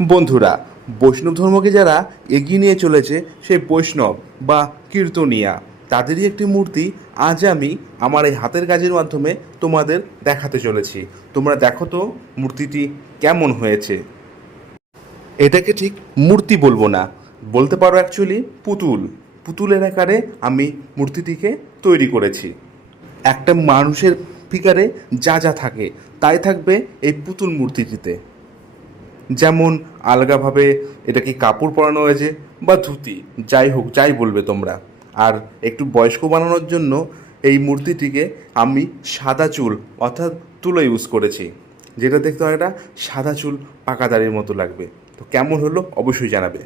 বন্ধুরা, বৈষ্ণব ধর্মকে যারা এগিয়ে নিয়ে চলেছে সেই বৈষ্ণব বা কীর্তনিয়া, তাদেরই একটি মূর্তি আজ আমি আমার এই হাতের কাজের মাধ্যমে তোমাদের দেখাতে চলেছি। তোমরা দেখো তো মূর্তিটি কেমন হয়েছে। এটাকে ঠিক মূর্তি বলবো না, বলতে পারো অ্যাকচুয়ালি পুতুল। পুতুলের আকারে আমি মূর্তিটিকে তৈরি করেছি। একটা মানুষের ফিগারে যা যা থাকে তাই থাকবে এই পুতুল মূর্তিটিতে। যেমন আলগাভাবে এটাকে কাপড় পরানো হয়েছে বা ধুতি, যাই হোক, যাই বলবে তোমরা। আর একটু বয়স্ক বানানোর জন্য এই মূর্তিটিকে আমি সাদা চুল অর্থাৎ তুলো ইউজ করেছি, যেটা দেখতে অনেকটা সাদা চুল পাকা দাড়ির মতো লাগবে। তো কেমন হলো অবশ্যই জানাবে।